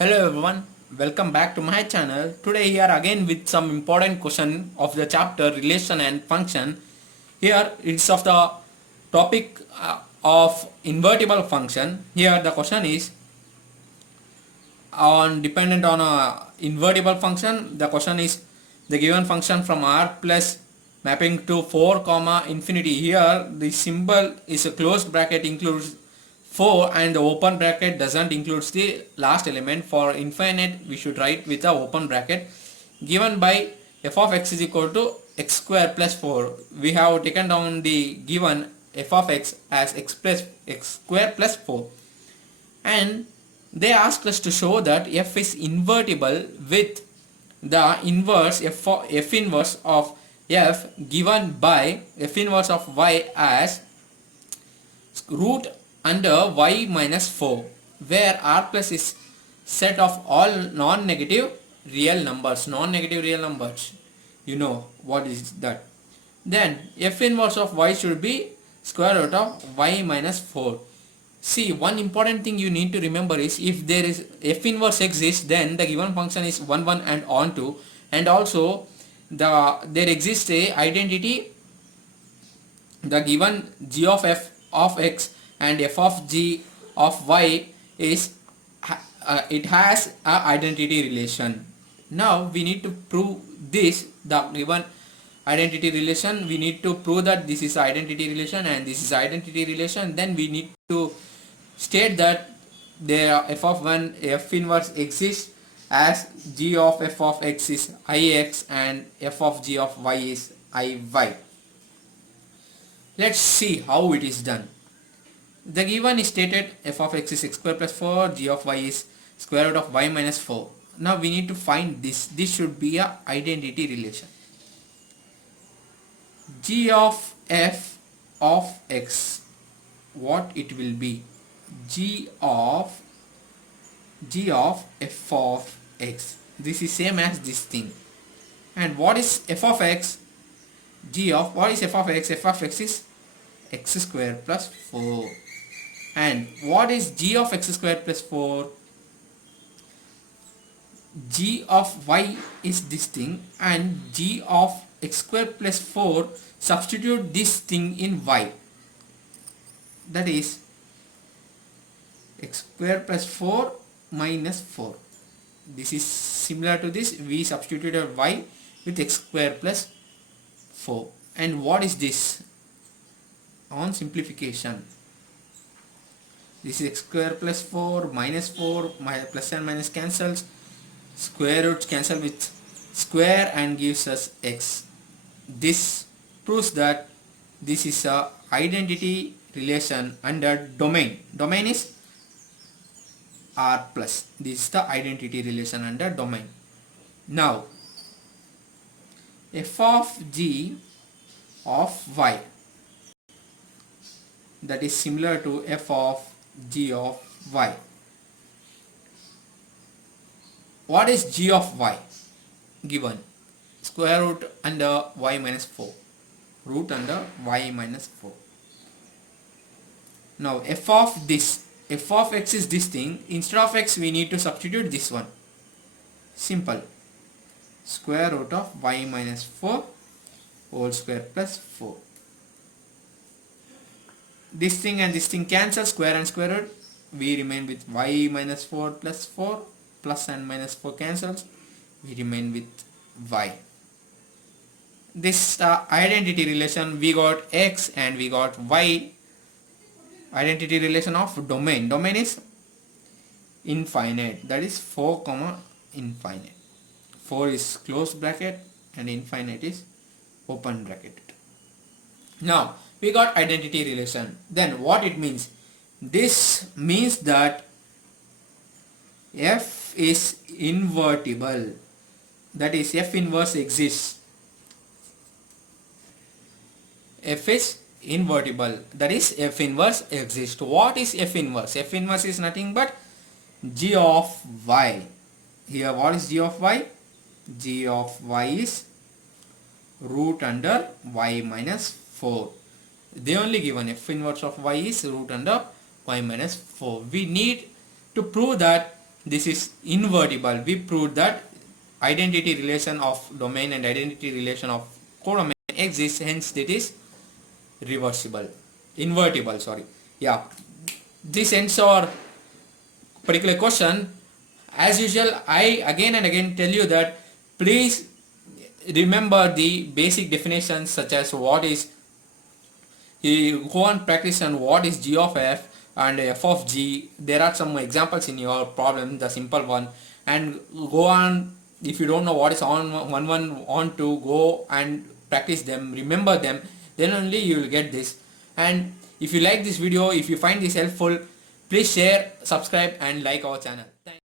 Hello everyone, welcome back to my channel. Today here again with some important question of the chapter relation and function. Here it's of the topic of invertible function. Here the question is on dependent on a invertible function. The question is the given function from r plus mapping to 4 comma infinity. Here the symbol is a closed bracket includes 4 and the open bracket doesn't include the last element. For infinite we should write with a open bracket given by f of x is equal to x square plus 4. We have taken down the given f of x as x plus x square plus 4, and they asked us to show that f is invertible with the inverse f inverse of f given by f inverse of y as root under y minus 4, where r plus is set of all non-negative real numbers. Non-negative real numbers, you know what is that. Then f inverse of y should be square root of y minus 4. See, one important thing you need to remember is if there is f inverse exists, then the given function is 1 1 and on to, and also there exists a identity. The given g of f of x and f of g of y is it has a identity relation. Now we need to prove this, the given identity relation. We need to prove that this is identity relation and this is identity relation. Then we need to state that the f of 1 f inverse exists as g of f of x is ix and f of g of y is iy. Let's see how it is done. The given is stated f of x is x square plus 4, g of y is square root of y minus 4. Now we need to find this. This should be a identity relation. G of f of x, what it will be? G of f of x. This is same as this thing. And what is f of x? G of what is f of x? F of x is x square plus 4. And what is g of x square plus 4? G of y is this thing, and g of x square plus 4, substitute this thing in y. That is x square plus 4 minus 4. This is similar to this. We substituted y with x square plus 4. And what is this? On simplification, this is x square plus 4 minus 4, plus and minus cancels, square roots cancel with square and gives us x. This proves that this is a identity relation under domain. Domain is r plus. This is the identity relation under domain. Now f of g of y, that is similar to f of g of y. What is g of y? Given square root under y minus 4. Root under y minus 4. Now f of this, f of x is this thing. Instead of x we need to substitute this one. Simple. Square root of y minus 4 whole square plus 4. This thing and this thing cancel, square and square root. We remain with y minus 4 plus 4, plus and minus 4 cancels. We remain with y. This identity relation, we got x and we got y. Identity relation of domain. Domain is infinite. That is 4 comma infinite. 4 is closed bracket and infinite is open bracket. Now we got identity relation. Then what it means? This means that f is invertible. That is f inverse exists. F is invertible. That is f inverse exists. What is f inverse? F inverse is nothing but g of y. Here what is g of y? G of y is root under y minus 4. They only given f inverse of y is root under y minus 4. We need to prove that this is invertible. We proved that identity relation of domain and identity relation of codomain exists, hence it is reversible, invertible, sorry. Yeah, this ends our particular question. As usual, I again and again tell you that please remember the basic definitions, such as what is, you go and practice on what is g of f and f of g. There are some examples in your problem, the simple one, and go on. If you don't know what is on 2, go and practice them, remember them, then only you will get this. And if you like this video, if you find this helpful, please share, subscribe and like our channel. Thank you.